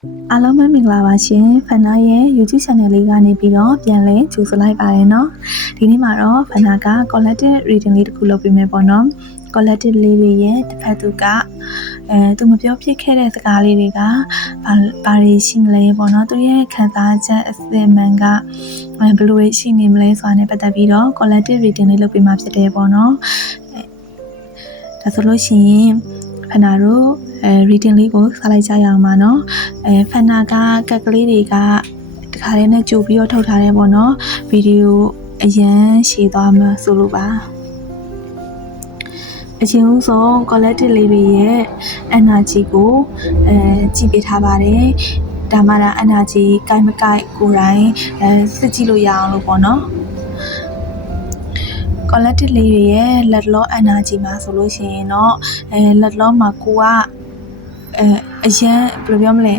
အားလုံးပဲမင်္ဂလာပါရှင်ဖန်နာရဲ့ YouTube channel လေးကနေပြီးတော့ပြန်လဲကြိုဆိုလိုက်ပါတယ်เนาะဒီနေ့မှာတော့ဖန်နာက collective reading လေးတစ်ခုလုပ်ပေးမယ်ပေါ့နော် collective လေးတွေရဲ့တစ်ဖက်သူကသူမပြောဖြစ်ခဲ့တဲ့စကားလေးတွေကဘာတွေရှိမလဲပေါ့နော်သူရဲ့ခံစားချက်အစစ်အမှန်ကဘယ်လိုရှိနေမလဲဆိုတာနဲ့ပတ်သက်ပြီးတော့ collective reading လေးလုပ်ပေးမှာဖြစ်တယ်ပေါ့နော်ဒါဆိုလို့ရှိရင်ဖန်နာတို့reading လေးကိုစလိုက်ကြရအောင်ပါเนาะဖန်နာကကက်ကလေးတွေကတခါတည်းနဲ့ကြိုပြီးတော့ထုတ်ထားတယ်ပေါ့เนาะဗီဒီယိုအရန်ရှည်သွားမှာဆိုလို့ပါအချင်းဦးဆုံး collective လေးတွေရဲ့ energy ကိုကြည့်ပေးထားပါတယ်ဒါမှလည်း energy ကိုက်မကိုက်ကိုယ်တိုင်စစ်ကြည့်လို့ရအောင်လို့ပေါ့เนาะcollective လေးတွေရဲ့ let law energy မှာဆိုလို့ရှိရင်တော့let law မှာကိုကအရန်ဘယ်လိုပြောမလဲ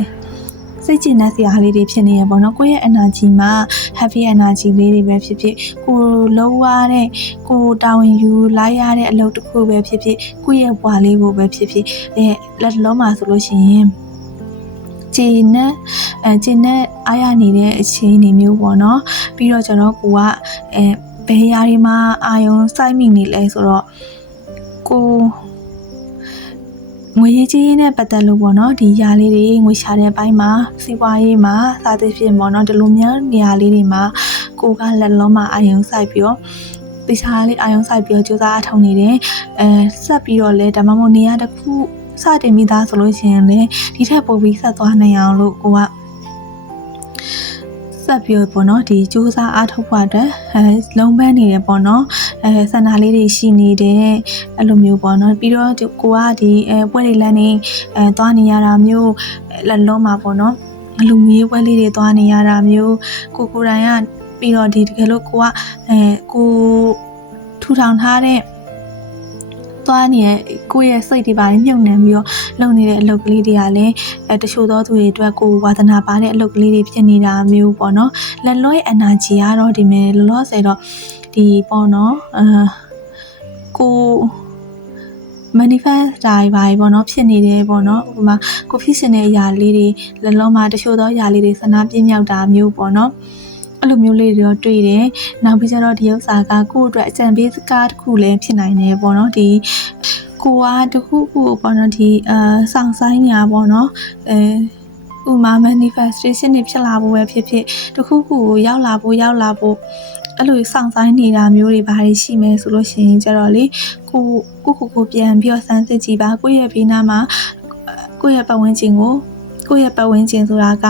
စိတ်ကျဉ်တဲ့စရာလေးတွေဖြစ်နေရပေါ့နော်ကိုယ့်ရဲ့ energy မှာ happy energy လေးတွေပဲဖြစ်ဖြစ်ကိုလုံးဝတဲ့ကိုတာဝန်ယူလိုက်ရတဲ့အလုပ်တစ်ခုပဲဖြစ်ဖြစ်ကိုယ့်ရဲ့ဘဝလေးကိုပဲဖြစ်ဖြစ်let law မှာဆိုလို့ရှိရင်ကျဉ်နဲ့အားရနေတဲ့အချိန်တွေမျိုးပေါ့နော်ပြီးတော့ကျွန်တော်ကိုကဘယ်ရာတွေမှာအာယုံစိုက်မိနေလဲဆိုတော့ကိုငွေရေးကြေးရေးနဲ့ပတ်သက်လို့ပေါ့နော်ဒီຢာလေးတွေငွေရှာတဲ့ဘိုင်းမှာစီးပွားရေးမှာစာသင်ဖြစ်ပေါ့နော်ဒီလိုမျိုးနေရာလေးတွေမှာကိုကလက်လုံးမှာအာယုံစိုက်ပြီးတော့တခြားလေးအာယုံစိုက်ပြီးတော့ကြိုးစားအထောက်နေတယ်ဆက်ပြီးတော့လဲဒါမှမဟုတ်နေရာတစ်ခုစတင်မိသားဆိုလို့ရှိရင်လေဒီထက်ပိုပြီးဆက်သွားနိုင်အောင်လို့ကိုကဆက်ပြီးပေါ့နော်ဒီစူးစမ်းအားထုတ်ဖို့အတွက်လုံးပန်းနေတယ်ပေါ့နော်စန္ဒာလေးတွေရှိနေတယ်အဲ့လိုမျိုးပေါ့နော်ပြီးတော့ကိုကဒီပွဲတွေလမ်းနေသွားနေရတာမျိုးလက်လုံးမှာပေါ့နော်လူမျိုးပွဲလေးတွေသွားနေရတာမျိုးကိုယ်တိုင်ကပြီးတော့ဒီတကယ်လို့ကိုကကိုထူထောင်ထားတဲ့သွားနေကိုယ့်ရဲ့စိတ်တွေပါတယ်မြုပ်နှံပြီးတော့လုပ်နေတဲ့အလုပ်ကလေးတွေကလည်းတချို့သောသူတွေအတွက်ကိုဝါသနာပါတဲ့အလုပ်ကလေးတွေဖြစ်နေတာမျိုးပေါ့နော်လက်လွဲ energy ကတော့ဒီမဲ့လောလောဆယ်တော့ဒီပေါ့နော်ကို manifest တိုင်းပါပေါ့နော်ဖြစ်နေတယ်ပေါ့နော်ဥပမာကိုဖြစ်ရှင်တဲ့အရာလေးတွေလက်လုံးမှာတချို့သောအရာလေးတွေဆန္ဒပြင်းမြောက်တာမျိုးပေါ့နော်အဲ့လိုမျိုးလေးတွေတော့တွေ့တယ်နောက်ပြီးကျတော့ဒီဥစ္စာကကိုယ့်အတွက်အကြံပေးစကားတစ်ခုလည်းဖြစ်နိုင်တယ်ပေါ့နော်ဒီကိုကတခုခုပေါ့နော်ဒီစောင့်ဆိုင်နေတာပေါ့နော်ဥမာ manifestation တွေဖြစ်လာဖို့ပဲဖြစ်ဖြစ်တခုခုကိုရောက်လာဖို့အဲ့လိုစောင့်ဆိုင်နေတာမျိုးတွေဘာတွေရှိမယ်ဆိုလို့ရှိရင်ကျတော့လေကိုပြန်ပြီးတော့စမ်းစစ်ကြည့်ပါကိုယ့်ရဲ့ဘေးနားမှာကိုယ့်ရဲ့ပတ်ဝန်းကျင်ဆိုတာက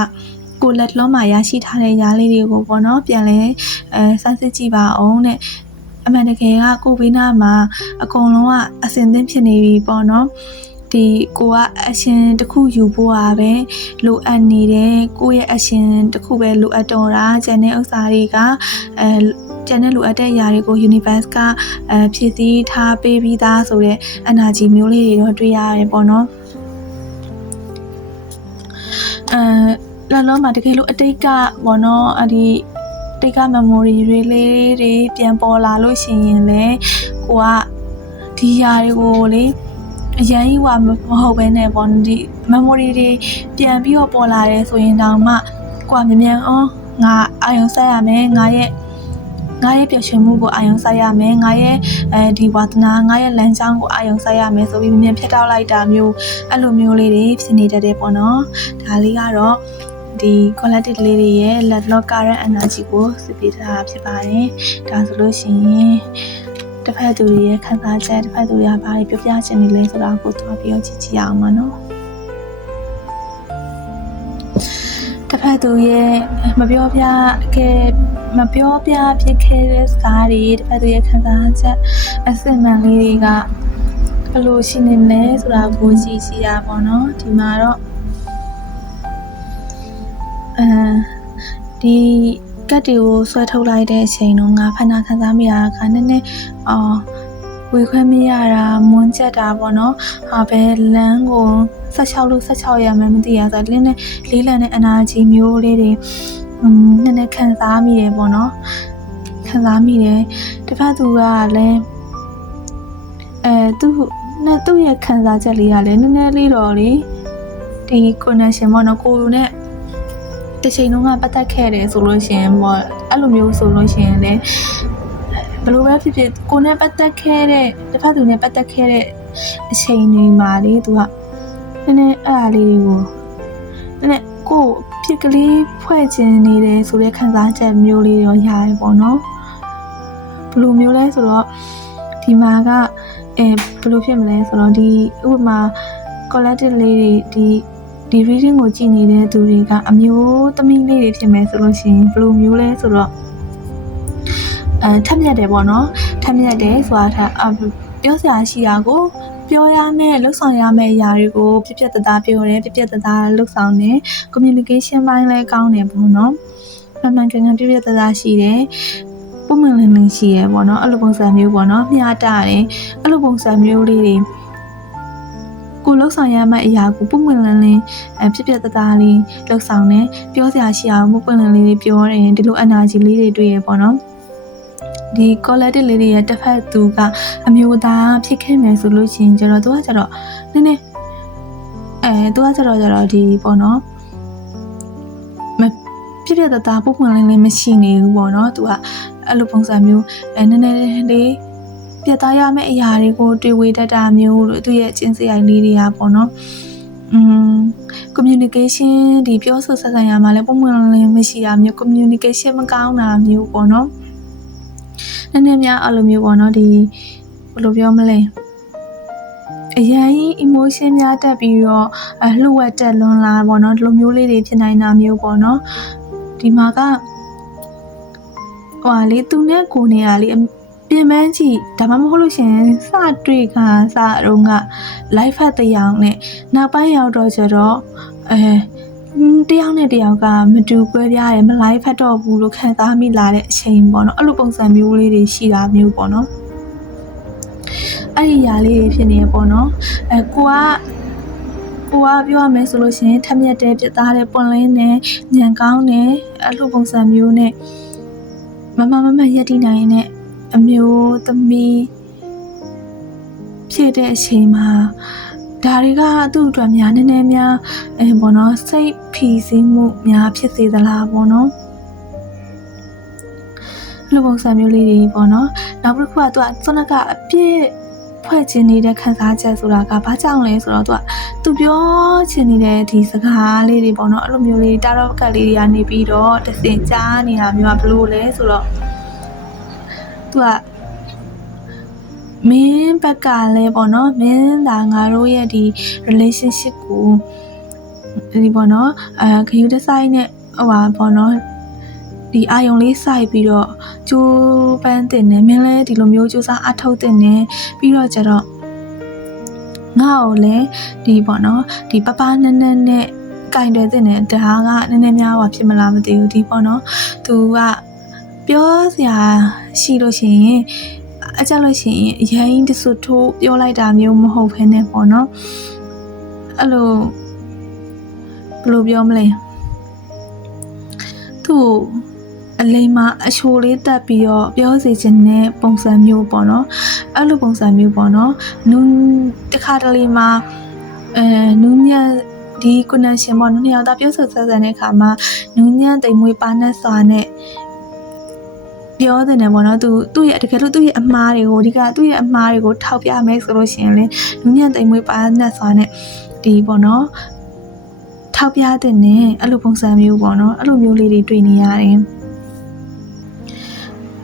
ကိုလက်လုံးမှာရရှိထားတဲ့ຢာလေးတွေကိုပေါ့နော်ပြန်လဲစမ်းစစ်ကြည့်ပါအောင်တဲ့အမှန်တကယ်ကကိုဘေးနားမှာအကုန်လုံးကအစင်သင်းဖြစ်နေပြီပေါ့နော်ဒီကိုကအရှင်တစ်ခုယူဖို့อ่ะပဲလိုအပ်နေတယ်ကိုရဲ့အရှင်တစ်ခုပဲလိုအပ်တော့တာကျန်တဲ့ဥစ္စာတွေကကျန်တဲ့လိုအပ်တဲ့ຢာတွေကို universe ကဖြည့်ဆည်းထားပေးပြီးသားဆိုတဲ့ energy မျိုးလေးတွေတော့တွေ့ရတယ်ပေါ့နော်လက်လုံးမှာတကယ်လို့အတိတ်ကပေါ့နော်ဒီတိတ်က memory တွေလေးတွေပြန်ပေါ်လာလို့ရှိရင်လေကိုကဒီຢာတွေကိုလေအရင်ကမဟုတ်ဘဲနဲ့ပေါ့ဒီ memory တွေပြန်ပြီးတော့ပေါ်လာတယ်ဆိုရင်တောင်မှကိုကမြန်ငါအာယုံဆက်ရမယ်ငါရဲ့ပျော်ရွှင်မှုကိုအာယုံဆက်ရမယ်ငါရဲ့ဒီဝါသနာငါရဲ့လမ်းကြောင်းကိုအာယုံဆက်ရမယ်ဆိုပြီးမြန်ဖြတ်တောက်လိုက်တာမျိုးအဲ့လိုမျိုးလေးတွေဖြစ်နေတတ်တယ်ပေါ့နော်ဒါလေးကတော့ဒီ collective လေးတွေရဲ့ let law current energy ကိုစစ်ပေးထားတာဖြစ်ပါတယ်ဒါဆိုလို့ရှိရင်တစ်ဖက်သူတွေရဲ့ခံစားချက်တစ်ဖက်သူတွေကဘာတွေပြောပြချင်နေလဲဆိုတာကိုသွားပြီးတော့ကြည့်ရအောင်ပါနော်တစ်ဖက်သူရဲ့မပြောပြဖြစ်ခဲ့တဲ့စကားတွေတစ်ဖက်သူရဲ့ခံစားချက်အစစ်အမှန်လေးတွေကဘယ်လိုရှိနေမလဲဆိုတာကိုကြည့်ရပါတော့ဒီမှာတော့ဒီကတ်တွေကိုဆွဲထုတ်လိုက်တဲ့အချိန်တော့ငါဖဏခံစားမိတာကနည်းနည်းဝေခွဲမရတာမွန်းချက်တာပေါ့နော်ဘယ်လမ်းကို16ရမှန်းမသိရဆိုတော့လေးလံတဲ့ energy မျိုးလေးတွေနည်းနည်းခံစားမိတယ်ပေါ့နော်ခံစားမိတယ်တစ်ဖက်သူကလည်းသူ့ရဲ့ခံစားချက်လေးကလည်းနည်းနည်းလေးတော့လေ ဒီကိုနရှင်ပေါ့နော်ကိုနဲ့တချိန်လုံးကပတ်သက်ခဲ့တယ်ဆိုလို့ရှင်ပေါ့အဲ့လိုမျိုးဆိုလို့ရှင်လည်းဘယ်လိုပဲဖြစ်ဖြစ်ကိုနဲ့ပတ်သက်ခဲ့တဲ့တစ်ဖက်သူနဲ့ပတ်သက်ခဲ့တဲ့အချိန်တွေမှာလေသူကနည်းနည်းအဲ့အားလေးတွေကိုနည်းနည်းကိုဖြစ်ကလေးဖွဲ့ခြင်းနေတယ်ဆိုတဲ့ခံစားချက်မျိုးလေးတော့ရတယ်ပေါ့နော်ဘယ်လိုမျိုးလဲဆိုတော့ဒီမှာကဘယ်လိုဖြစ်မလဲဆိုတော့ဒီဥပမာ collective လေးတွေဒီ reading ကိုကြည့်နေတဲ့သူတွေကအမျိုးသမီးလေးတွေဖြစ်မယ်ဆိုလို့ရှိရင်ဘယ်လိုမျိုးလဲဆိုတော့ထက်မြက်တယ်ပေါ့နော်ထက်မြက်တယ်ဆိုတာပြောစရာရှိတာကိုပြောရမယ်လှုပ်ဆောင်ရမယ့်အရာတွေကိုပြပြတသားပြောတယ်ပြပြတသားလှုပ်ဆောင်တယ် communication ပိုင်းလည်းကောင်းတယ်ပေါ့နော်မှန်ကန်ကန်ပြပြတသားရှိတယ်ပုံမှန်လင်းလင်းရှိရပေါ့နော်အဲ့လိုပုံစံမျိုးပေါ့နော်မျှတတယ်အဲ့လိုပုံစံမျိုးလေးတွေကိုလှုပ်ဆောင်ရမယ့်အရာကိုပုံမှန်လင်းလင်းပြပြတသားလေးလှုပ်ဆောင်တယ်ပြောစရာရှိအောင်ပုံမှန်လင်းလင်းလေးပြောတယ်ဒီလို energy လေးတွေတွေ့ရပေါ့နော်ဒီ collective လေးတွေရဲ့တစ်ဖက်သူကအမျိုးသားဖြစ်ခဲ့မယ်ဆိုလို့ရှိရင်ကျတော့သူကကျတော့နည်းနည်းသူကကျတော့ဒီပေါ့နော်မဖြစ်တဲ့သားပုံမှန်လေးမရှိနေဘူးပေါ့နော်သူကအဲ့လိုပုံစံမျိုးနည်းနည်းလေးပြတ်သားရမယ့်အရာတွေကိုတွေ့ဝေတတ်တာမျိုးလို့သူရဲ့အချင်းစရိုက်လေးတွေကပေါ့နော်communication ဒီပြောဆိုဆက်ဆံရမှာလည်းပုံမှန်လေးမရှိတာမျိုး communication မကောင်းတာမျိုးပေါ့နော်နည်းနည်းများအဲ့လိုမျိုးပေါ့နော်ဒီဘယ်လိုပြောမလဲအရင် emotion များတက်ပြီးတော့လှုပ်ဝက်တက်လွန်လာပေါ့နော်ဒီလိုမျိုးလေးတွေဖြစ်နိုင်တာမျိုးပေါ့နော်ဒီမှာကဟိုလေသူနဲ့ကိုနေရလေပြင်ပန်းကြည့်ဒါမှမဟုတ်လို့ရှင်စတွေ့ခါစတော့က live ဖတ်တဲ့အောင်နဲ့နောက်ပိုင်းရောက်တော့ကျတော့တယောက်နဲ့တယောက်ကမတူကွဲပြားတယ်မ live ဖတ်တော့ဘူးလို့ခံစားမိလာတဲ့အချိန်ပေါ့နော်အဲ့လိုပုံစံမျိုးလေးတွေရှိတာမျိုးပေါ့နော်အဲ့ဒီຢာလေးတွေဖြစ်နေရပေါ့နော်ကိုကပြောရမယ်ဆိုလို့ရှိရင်ထက်မြက်တဲ့ပြတ်သားတဲ့ပွန်လင်းနဲ့ညံကောင်းတဲ့အဲ့လိုပုံစံမျိုးနဲ့မရက်တည်နိုင်တဲ့အမျိုးသမီးဖြစ်တဲ့အချိန်မှာဒါတွေကသူ့အတွက်များနည်းနည်းများပေါ့နော်စိတ်ဖီစီးမှုများဖြစ်စေသလားပေါ့နော်လူပုံစံမျိုးလေးတွေပေါ့နော်နောက်တစ်ခုကသူကစွမ်းကအပြည့်ဖွဲ့ခြင်းနေတဲ့ခံစားချက်ဆိုတာကဘာကြောင့်လဲဆိုတော့သူပြောချင်နေတဲ့ဒီစကားလေးတွေပေါ့နော်အဲ့လိုမျိုးလေးတာတော့ကတ်လေးတွေကနေပြီးတော့တစင်ကြားနေတာမျိုးကဘလို့လဲဆိုတော့သူကမင်းဘက်ကလည်းပေါ့နော်မင်းသာငါတို့ရဲ့ဒီ relationship ကိုဒီပေါ့နော်ခယူတစ်ဆိုင်နဲ့ဟိုပါပေါ့နော်ဒီအာယုံလေးစိုက်ပြီးတော့ကျိုးပန်းတင်နေမင်းလည်းဒီလိုမျိုးစူးစမ်းအထောက်တင်နေပြီးတော့ကျတော့ငါ့ကိုလည်းဒီပေါ့နော်ဒီပပနန်းနန်းနဲ့ကင်တယ်တင်နေဒါကနည်းနည်းများဟောဖြစ်မလားမသိဘူးဒီပေါ့နော်သူကပြောစရာရှိလို့ရှိရင်အကြလို့ရှိရင်အရင်တဆွထိုးပြောလိုက်တာမျိုးမဟုတ်ဘဲနဲ့ပေါ့နော်အဲ့လိုဘယ်လိုပြောမလဲသူ့အလိမ်မှာအချိုလေးတက်ပြီးတော့ပြောစီခြင်းနဲ့ပုံစံမျိုးပေါ့နော်အဲ့လိုပုံစံမျိုးပေါ့နော်နူးတခါတလေမှာနူးညံ့ဒီကွန်နက်ရှင်ပေါ့နော်နှစ်ယောက်သားပြောဆိုဆက်ဆံတဲ့အခါမှာနူးညံ့တိမ်မွေးပါနဲ့စွာနဲ့ပြောတဲ့နေပေါ့နော်သူ့ရဲ့တကယ်လို့သူ့ရဲ့အမှားတွေကိုအဓိကသူ့ရဲ့အမှားတွေကိုထောက်ပြမယ်ဆိုလို့ရှိရင်လေနူးညံ့တိမ်မွေးပါနဲ့စွာနဲ့ဒီပေါ့နော်ထောက်ပြတဲ့နေအဲ့လိုပုံစံမျိုးပေါ့နော်အဲ့လိုမျိုးလေးတွေတွေ့နေရတယ်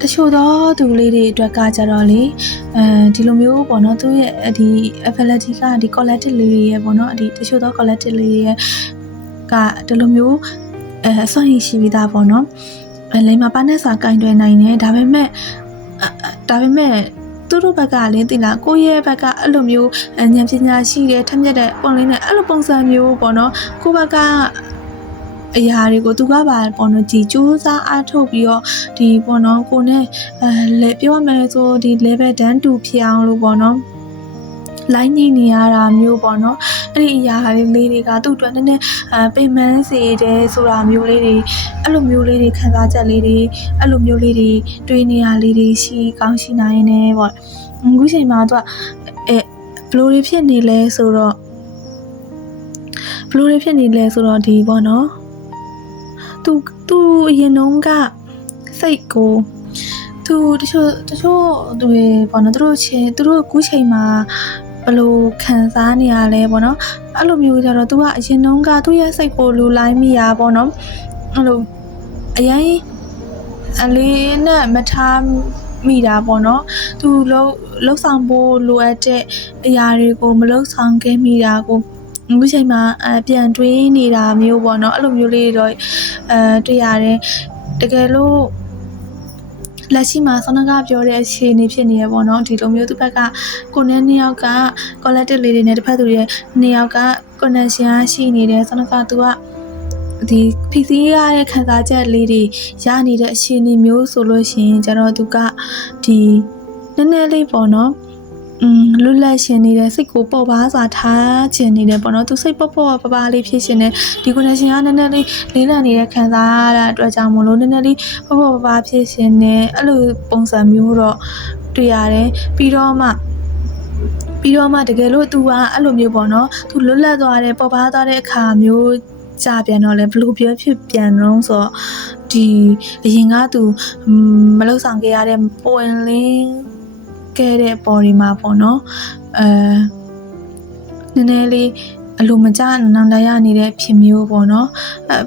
တချို့သောသူလေးတွေအတွက်ကကြတော့လေဒီလိုမျိုးပေါ့နော်သူရဲ့ဒီ ability ကဒီ collective လေးတွေရဲ့ပေါ့နော်ဒီတချို့သော collective လေးတွေရဲ့ကဒီလိုမျိုးအစွမ်းရည်ရှိပြီးသားပေါ့နော်လိမ်မာပါနဲ့စာကင်တွယ်နိုင်တယ်ဒါပေမဲ့သူတို့ဘက်ကလည်းတင်လားကိုယ့်ရဲ့ဘက်ကအဲ့လိုမျိုးဉာဏ်ပညာရှိတယ်ထက်မြက်တဲ့ပုံလေးနဲ့အဲ့လိုပုံစံမျိုးပေါ့နော်ကိုယ့်ဘက်ကအရာတွေကိုသူကပါပေါ့နော်ကြည်စူးစားအားထုတ်ပြီးတော့ဒီပေါ့နော်ကိုနဲ့လေပြောရမယ်ဆိုဒီ level တန်းတူဖြစ်အောင်လို့ပေါ့နော်လိုင်းနေရတာမျိုးပေါ့နော်အဲ့ဒီအရာလေးတွေကသူ့အတွက်နည်းနည်းပင်ပန်းစေတယ်ဆိုတာမျိုးလေးတွေအဲ့လိုမျိုးလေးတွေခံစားချက်လေးတွေအဲ့လိုမျိုးလေးတွေတွေးနေရလေးတွေရှိကောင်းရှိနိုင်နေပေါ့အခုချိန်မှာသူကဘယ်လိုတွေဖြစ်နေလဲဆိုတော့ ဘလို့တွေဖြစ်နေလဲဆိုတော့ဒီပေါ့နော်သူအရင်တုန်းကစိတ်ကိုသူတချို့တွေပေါ့နော်သူတို့ကူးချိန်မှာဘလို့ခံစားနေရလဲပေါ့နော်အဲ့လိုမျိုးကြတော့သူကအရင်တုန်းကသူ့ရဲ့စိတ်ကိုလူလိုက်မိရပေါ့နော်အဲ့လိုအရင်အလေးနဲ့မထားမိတာပေါ့နော်သူလှုပ်ဆောင်ဖို့လိုအပ်တဲ့အရာတွေကိုမလှုပ်ဆောင်ခဲ့မိတာကိုအခုချိန်မှာပြန်တွေးနေတာမျိုးပေါ့နော်အဲ့လိုမျိုးလေးတွေတော့တွေ့ရတယ်တကယ်လို့လက်ရှိမှာဆောနကပြောတဲ့အခြေအနေဖြစ်နေရပေါ့နော်ဒီလိုမျိုးသူ့ဘက်ကကိုနဲ့နှစ်ယောက်က collective လေးတွေနဲ့တစ်ဖက်သူရဲ့နှစ်ယောက်က connection ရှိနေတယ်ဆောနကသူကဒီဖိစီးရတဲ့ခံစားချက်လေးတွေရနေတဲ့အခြေအနေမျိုးဆိုလို့ရှိရင်ကျတော့သူကဒီနည်းနည်းလေးပေါ့နော်လွတ်လပ်ရှင်နေတဲ့စိတ်ကိုပေါ်ပါစွာထားခြင်းနေတယ်ပေါ့နော်သူစိတ်ပေါ့ပါလေးဖြစ်ရှင်နေဒီ connection ကနည်းနည်းလေးလေးလံနေတဲ့ခံစားရတဲ့အတွက်ကြောင့်မလို့နည်းနည်းလေးပေါ့ပါဖြစ်ရှင်နေအဲ့လိုပုံစံမျိုးတော့တွေ့ရတယ်ပြီးတော့မှတကယ်လို့ तू ကအဲ့လိုမျိုးပေါ့နော် तू လွတ်လပ်သွားတယ်ပေါ်ပါသွားတဲ့အခါမျိုးကြပြန်တော့လဲဘလို့ပြောဖြစ်ပြန်တော့ဆိုတော့ဒီအရင်က तू မလောက်ဆောင်ခဲ့ရတဲ့ပွင့်လင်းခဲ့တဲ့ပေါ်ဒီမှာပေါ့နော်နည်းနည်းလေးအလိုမကျနောင်တရနေတဲ့ဖြစ်မျိုးပေါ့နော်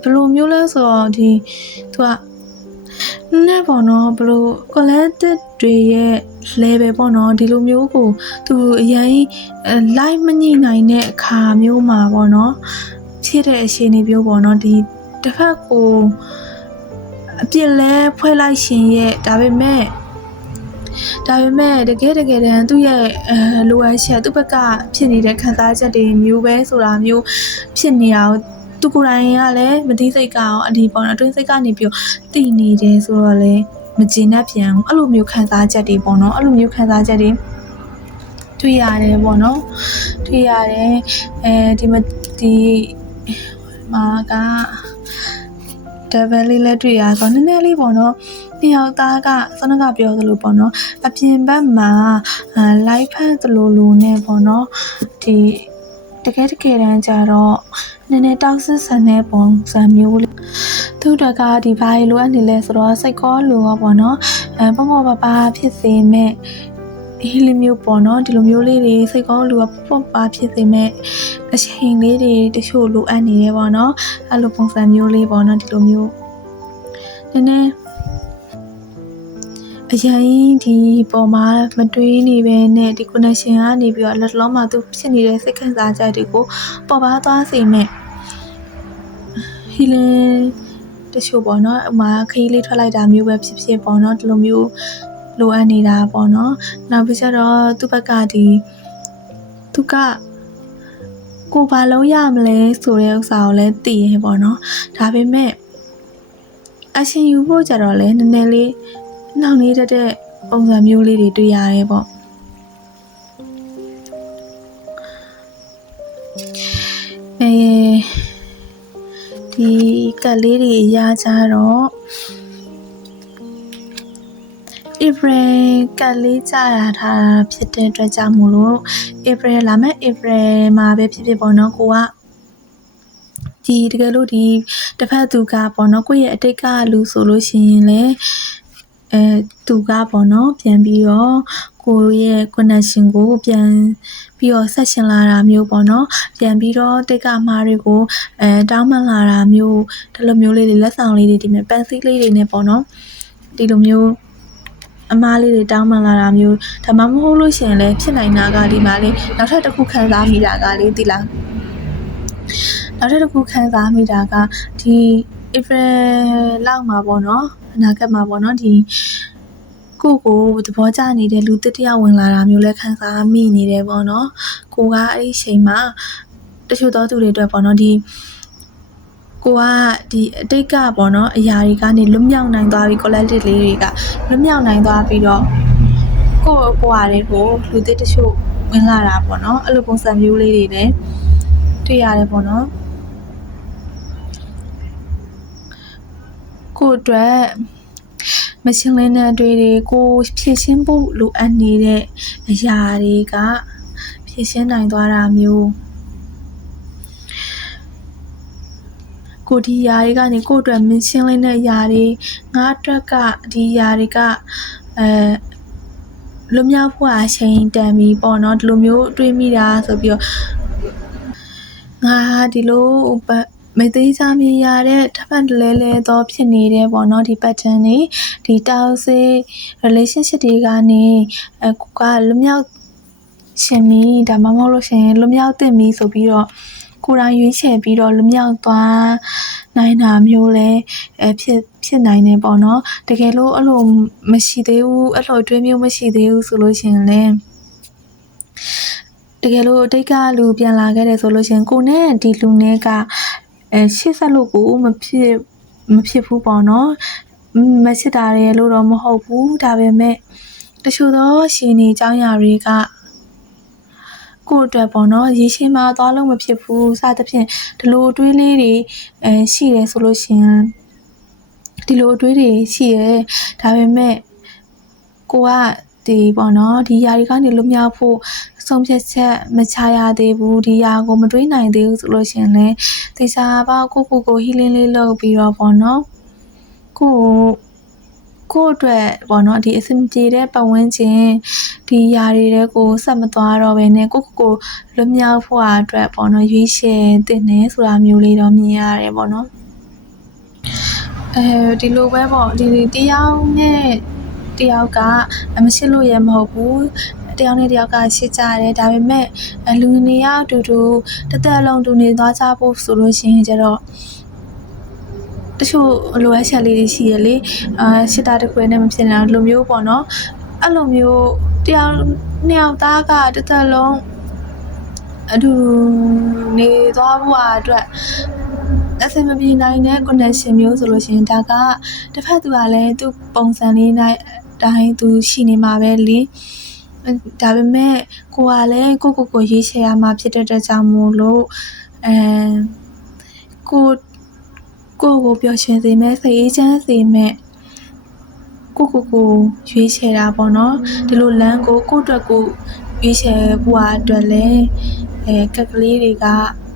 ဘယ်လိုမျိုးလဲဆိုတော့ဒီ तू ကနည်းပေါ့နော်ဘယ်လို collective တွေရဲ့ level ပေါ့နော်ဒီလိုမျိုးကို तू အရင် live မညှိနိုင်တဲ့အခါမျိုးမှာပေါ့နော်ဖြစ်တဲ့အခြေအနေမျိုးပေါ့နော်ဒီတစ်ဖက်ကိုအပြစ်လဲဖွဲ့လိုက်ရှင်ရဲ့ဒါပေမဲ့တကယ်တမ်းသူ့ရဲ့လိုအပ်ချက်သူ့ဘက်ကဖြစ်နေတဲ့ခံစားချက်တွေမျိုးပဲဆိုတာမျိုးဖြစ်နေအောင်သူကိုယ်တိုင်ကလည်းမသိစိတ်ကအောင်အဒီပေါ့နော်အတွင်းစိတ်ကနေပြီးတည်နေတယ်ဆိုတော့လေမကျေနပ်ပြန်ဘူးအဲ့လိုမျိုးခံစားချက်တွေပေါ့နော်အဲ့လိုမျိုးခံစားချက်တွေတွေ့ရတယ်ပေါ့နော်တွေ့ရတယ်ဒီမှာက devil လေးလည်းတွေ့ရဆိုတော့နည်းနည်းလေးပေါ့နော်နှစ်ယောက်သားကစနကပြောသလိုပေါ့နော်အပြင်ဘက်မှာ live ဖတ်သလိုနဲ့ပေါ့နော်ဒီတကယ်တမ်းကျတော့နည်းနည်းတောက်ဆစ်ဆန်တဲ့ပုံစံမျိုးလေးသူတို့ကဒီဘာလိုအပ်နေလဲဆိုတော့စိတ်ကောလိုရောပေါ့နော်ပေါ့ပါဖြစ်စေမဲ့ဒီလိုမျိုးပေါ့နော်ဒီလိုမျိုးလေးတွေစိတ်ကောလူကပေါ့ပါဖြစ်စေမဲ့အချိန်လေးတွေတချို့လိုအပ်နေရပေါ့နော်အဲ့လိုပုံစံမျိုးလေးပေါ့နော်ဒီလိုမျိုးနည်းနည်းအရင်ဒီပေါ်မှာမတွေးနေပဲနဲ့ဒီ connection ကနေပြီးတော့လက်လုံးမှာသူဖြစ်နေတဲ့စိတ်ခံစားချက်တွေကိုပေါ်ပါသွားစေမဲ့ healing တချို့ပေါ့နော်ဥမာခရီးလေးထွက်လိုက်တာမျိုးပဲဖြစ်ပေါ့နော်ဒီလိုမျိုးလိုအပ်နေတာပေါ့နော်နောက်ပြီးတော့သူ့ဘက်ကသူကကိုဘာလုံးရမလဲဆိုတဲ့ဥစ္စာကိုလည်းသိရပေါ့နော်ဒါပေမဲ့အရှင်ယူဖို့ကြတော့လည်းနည်းနည်းလေးနှောင့်နှေးတဲ့ပုံစံမျိုးလေးတွေတွေ့ရတယ်ပေါ့ဒီကတ်လေးတွေရကြတော့ April ကလေးကြာရတာဖြစ်တဲ့အတွက်ကြောင့်မို့လို့ April လာမဲ့ April မှာပဲဖြစ်ပေါ့နော်ကိုကဒီတကယ်လို့ဒီတစ်ဖက်သူကပေါ့နော်ကိုယ့်ရဲ့အတိတ်ကလူဆိုလို့ရှိရင်လေသူကပေါ့နော်ပြန်ပြီးတော့ကိုယ့်ရဲ့ connection ကိုပြန်ပြီးတော့ဆက်ရှင်လာတာမျိုးပေါ့နော်ပြန်ပြီးတော့တိတ်ကမှားတွေကိုတောင်းပန်လာတာမျိုးဒီလိုမျိုးလေးတွေလက်ဆောင်လေးတွေဒီမဲ့ပန်းစည်းလေးတွေနဲ့ပေါ့နော်ဒီလိုမျိုးအမားလေးတွေတောင်းပန်လာတာမျိုးဒါမှမဟုတ်လို့ရှိရင်လည်းဖြစ်နိုင်တာကဒီမှာလေးနောက်ထပ်တစ်ခုခံစားမိတာကလေးသိလားနောက်ထပ်တစ်ခုခံစားမိတာကဒီ April လောက်မှာပေါ့နော်အနာဂတ်မှာပေါ့နော်ဒီကိုသဘောကျနေတဲ့လူတစ်ယောက်ဝင်လာတာမျိုးလည်းခံစားမိနေတယ်ပေါ့နော်ကိုကအဲ့ဒီချိန်မှာတချို့သောသူတွေအတွက်ပေါ့နော်ဒီကိုကဒီအတိတ်ကပေါ့နော်အရာတွေကနေလွတ်မြောက်နိုင်သွားပြီ collective လေးတွေကလွတ်မြောက်နိုင်သွားပြီးတော့ကိုယ့်ဘဝတွေကိုလူသစ်တချို့ဝင်လာတာပေါ့နော်အဲ့လိုပုံစံမျိုးလေးတွေလည်းတွေ့ရတယ်ပေါ့နော်ကိုအတွက်မရှင်းလင်းတဲ့အတွေ့တွေကိုဖြည့်ရှင်းဖို့လိုအပ်နေတဲ့အရာတွေကဖြည့်ရှင်းနိုင်သွားတာမျိုး ကိုဒီຢာတွေကနေကိုအတွက်မင်းရှင်းလင်းတဲ့ຢာတွေငါအတွက်ကဒီຢာတွေကလွတ်မြောက်ဖို့အချိန်တန်ပြီပေါ့နော်ဒီလိုမျိုးတွေးမိတာဆိုပြီးတော့ငါဒီလိုမသေးချာမြင်ရတဲ့တစ်ဖက်လဲတော့ဖြစ်နေတယ်ပေါ့နော်ဒီ pattern တွေဒီ toxic relationship တွေကနေကိုကလွတ်မြောက်ရှင်ပြီဒါမှမဟုတ်လို့ရှင်လွတ်မြောက်သင့်ပြီဆိုပြီးတော့ကိုယ်တိုင်ရွေးချယ်ပြီးတော့လွတ်မြောက်သွားနိုင်တာမျိုးလဲဖြစ်နိုင်တယ်ပေါ့နော်တကယ်လို့အဲ့လိုမရှိသေးဘူးအဲ့လိုအတွင်းမျိုးမရှိသေးဘူးဆိုလို့ရှင်လဲတကယ်လို့အတိတ်ကလူပြန်လာခဲ့တယ်ဆိုလို့ရှင်ကိုနဲ့ဒီလူနဲ့ကရှေ့ဆက်လို့ကိုမဖြစ်ဘူးပေါ့နော်မချစ်တာရလို့တော့မဟုတ်ဘူးဒါပေမဲ့တချို့သောရှင်နေအကြောင်းအရာတွေကကိုအတွက်ပေါ့နော်ရေရှည်မှာသွားလို့မဖြစ်ဘူးစသဖြင့်ဒီလိုအတွေးလေးတွေရှိတယ်ဆိုလို့ရှင်ဒီလိုအတွေးတွေရှိရဲဒါပေမဲ့ကိုကဒီပေါ့နော်ဒီຢာတွေကနေလွတ်မြောက်ဖို့ဆုံးဖြတ်ချက်မချရသေးဘူးဒီຢာကိုမတွေးနိုင်သေးဘူးဆိုလို့ရှင်လဲတေချာပေါ့ကို healing လေးလုပ်ပြီးတော့ပေါ့နော်ကိုအတွက်ပေါ့နော်ဒီအဆင်ပြေတဲ့ပတ်ဝန်းကျင်ဒီຢာတွေကိုဆက်မသွားတော့ဘဲနဲ့ကိုလွတ်မြောက်ဖို့အတွက်ပေါ့နော်ရွေးချယ်တင်နေဆိုတာမျိုးလေးတော့မြင်ရတယ်ပေါ့နော်ဒီလိုပဲပေါ့ဒီတယောက်နဲ့တယောက်ကမရှိလို့ရမဟုတ်ဘူးတယောက်နဲ့တယောက်ကရှစ်ကြတယ်ဒါပေမဲ့လူနေရောက်တူတစ်သက်လုံးတူနေသွားကြဖို့ဆိုလို့ရှိရင်ကျတော့တချို့လိုအပ်ချက်လေးတွေရှိရလေရှစ်တာတစ်ခွေနဲ့မဖြစ်နိုင်ဘူးလိုမျိုးပေါ့နော်အဲ့လိုမျိုးတယောက်နှစ်ယောက်သားကတစ်သက်လုံးအတူနေသွားဖို့အတွက်အဆင်မပြေနိုင်တဲ့ connection မျိုးဆိုလို့ရှိရင်ဒါကတစ်ဖက်သူကလည်းသူ့ပုံစံလေးနဲ့တိုင်းသူရှိနေမှာပဲလေဒါပေမဲ့ကိုကလည်းကိုရေးချယ်ရမှာဖြစ်တဲ့အတွက်ကြောင့်မို့လို့ကိုပျော်ရွှင်စေမဲ့စိတ်အေးချမ်းစေမဲ့ကိုရွေးချယ်တာပေါ့နော်ဒီလိုလမ်းကိုအတွက်ကိုရွေးချယ်ဖို့အတွက်လည်းကက်ကလေးတွေက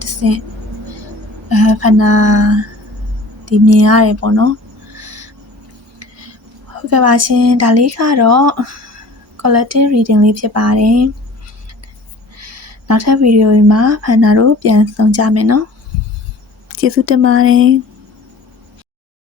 တဆင့်ခဏဒီမြင်ရတယ်ပေါ့နော်ဟုတ်ကဲ့ပါရှင်ဒါလေးကတော့ collective reading လေးဖြစ်ပါတယ်နောက်ထပ်ဗီဒီယိုတွေမှာဖန်နာတို့ပြန်ဆုံကြမယ်နော်ကျေးဇူးတင်ပါတယ်